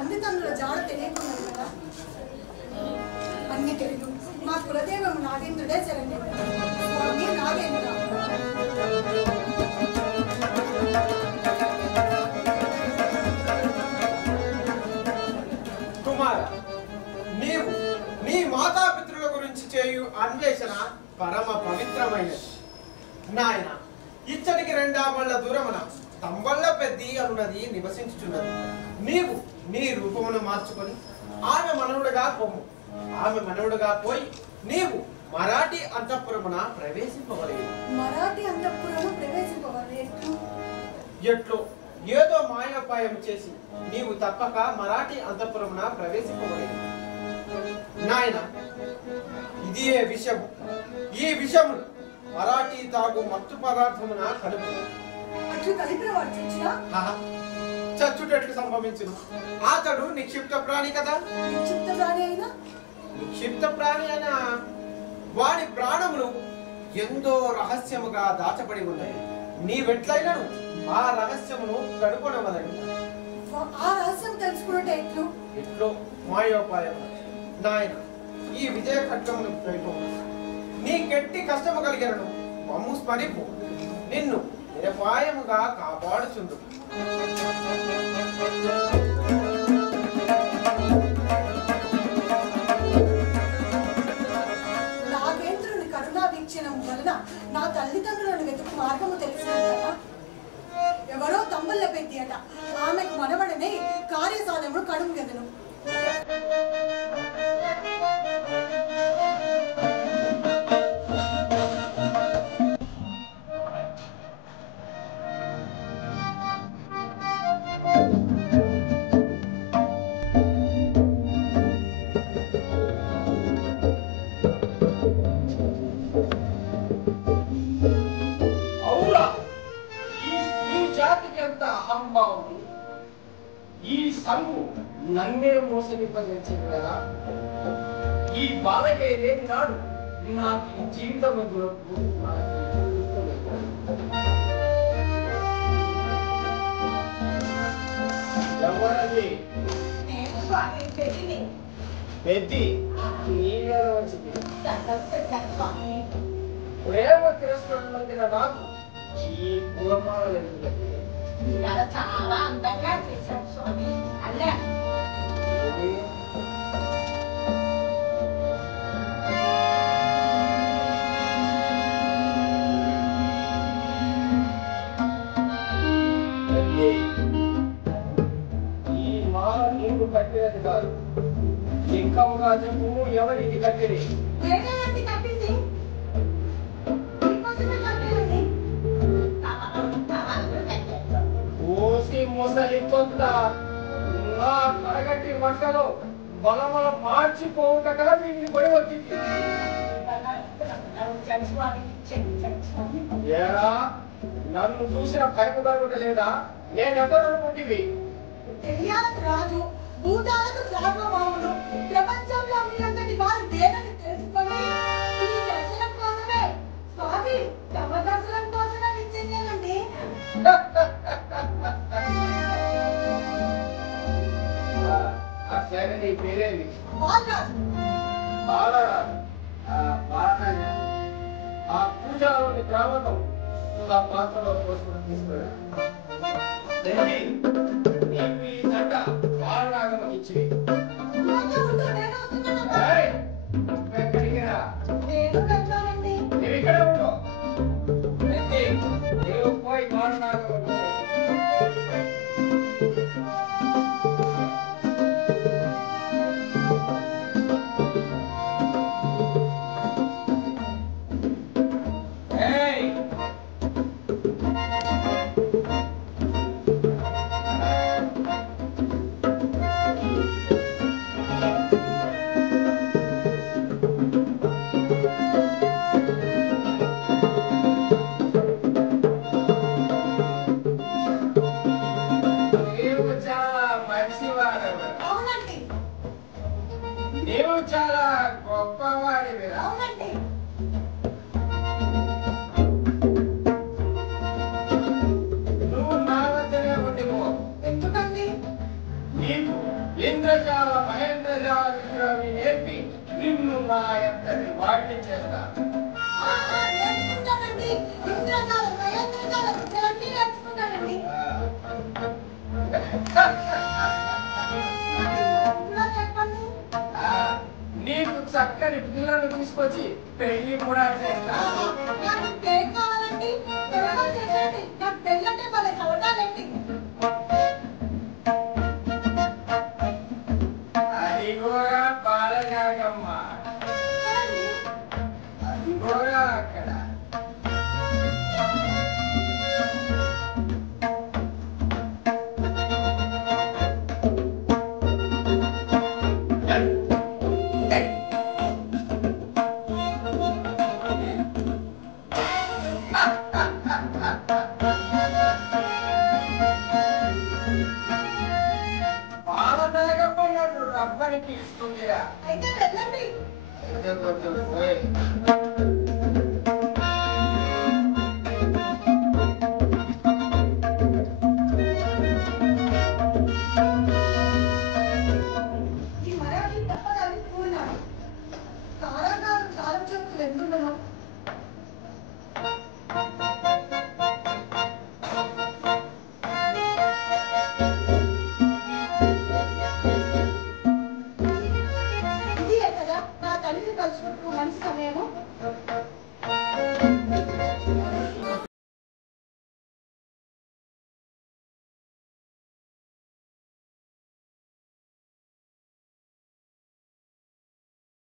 తండ్రి తండ్రుల జాడ తెలియకున్నది కదా. అన్ని తెలుగు మా కులదేవం నాగేంద్రుడే శరణ్యం. స్వామి నాగేంద్ర. కుమార, నీవు నీ మాతాపితృల గురించి చేయు అన్వేషణ పరమ పవిత్రమైనది. నాయన, ఇచ్చటికి 2 ఆమళ్ల దూరమున తంబళ్ళ పెద్ది అనున్నది నివసించుచున్నది. నీవు నీ రూపమును మార్చుకొని ఆమె మనవుడుగా పొమ్ము. ఆమె మనవుడుగా పోయి నీవు మరాఠీ అంతఃపురమున ప్రవేశింపవలేదు. మరాఠీ అంతఃపురము ప్రవేశింపవలేదు. ఎట్లో ఏదో మాయోపాయం చేసి నీవు తప్పక మరాఠీ అంతఃపురమున ప్రవేశింపవలేదు. నాయన, ఇది ఏ విషము. ఈ విషము మరాఠీ తాగు మత్తు పదార్థమున కలుపు. అట్లు కలిపిన వాడు చచ్చినా చచ్చుటట్లు సంభవించును. అతడు నిక్షిప్త ప్రాణి కదా. నిక్షిప్త ప్రాణి అయినా నిక్షిప్త ప్రాణి అయినా వాడి ప్రాణములు ఎంతో రహస్యముగా దాచబడి ఉన్నాయి. నీవెట్లయినను ఆ రహస్యమును కనుగొనవలను. ఆ రహస్యం తెలుసుకున్నట్టు ఎట్లు? ఎట్లో మాయోపాయం. నాయన, ఈ విజయ ఖడ్గమును వైపు నీ గట్టి కష్టము కలిగినను మమ్ము స్మరింపు. నిన్ను నిరపాయముగా కాపాడుచుండు. నాగేంద్రుని కరుణా వీక్షణం వలన నా తల్లిదండ్రులను వెతుకు మార్గము తెలిసింది కదా. ఎవరో తంబల్ల పెద్ది అట. ఆమెకు మనవడనే కార్యసాధమును కడుము గెదను. ఈ సంగు నన్నే మోసనిప్పగించింది కదా. ఈ బాలకే లేని నాడు నాకు ఈ జీవితం ఎవరండి పెద్ది నీవేళ వచ్చింది. ప్రేమ తిరస్కరణ నాకు ఈ పూలమాల చాలా అందంగా చేశారు స్వామి. అల్లే ఈ మాల నీకు కట్టినది కాదు. ఇంకముగా చెప్పు, ఎవరికి కట్టింది? కట్టింది ఓసి ముసలి కొంత నా కడగట్టి మంటలో బలమల మార్చిపోవుట కదా వీటిని పడి వచ్చింది. ఏరా, నన్ను చూసిన భయము కలుగుటలేదా? నేనెవరనుకుంటివి? తెలియాలకు రాజు, భూతాలకు సార్వభౌముడు, ప్రపంచంలో మీరంతటి వారు దేనిని తెలుసుకొని ఈ దర్శనం కోసమే స్వామి తమ దర్శనం కోసమే నిశ్చయించాలండి. సరే, నీ పేరేమి? బాలరాజు. బాలరాజు. ఆ పూజలోని ద్రావకం ఆ పాత్రలో పోసుకుని తీసుకురా. నీకు ఈ జంట బాలరాగం ఇచ్చి ఎక్కడికి రా. నీవు ఇక్కడ ఉండు. నీవు పోయి బాలరాగం నీవు చాలా గొప్పవాడివి. నువ్వు నా వద్దనే ఉండిపో. ఎందుకండి? నీకు ఇంద్రజాల మహేంద్రజాల విగ్రహం నేర్పి నిన్ను నా ఎంతటి వాటిని చేస్తాను. నేర్చుకుంటానండి. ఇంద్రజాలం మహేంద్రజాలం అన్నీ నేర్చుకుంటానండి. నీకు చక్కని పిల్లలను తీసుకొచ్చి పెళ్లి కూడా చేస్తాను. ఏం కావాలండి? త్వరగా చేసేయండి. నాకు పెళ్ళంటే భలే సరదాలండి. అది కూడా బాలనాగమ్మ, అది కూడా అక్కడ. బాలనాగమ్మ నన్ను రమ్మని పిలుస్తుందిరా. అయితే వెళ్ళండి. కొంచెం పోయి ఈ మరాఠీ తప్పదని ఉన్నాడు. కారాగారం కాలం చేతులు ఎందుకున్నాను? ఇది కదా నా తల్లిని కలుసుకుంటూ మంచి సమయము.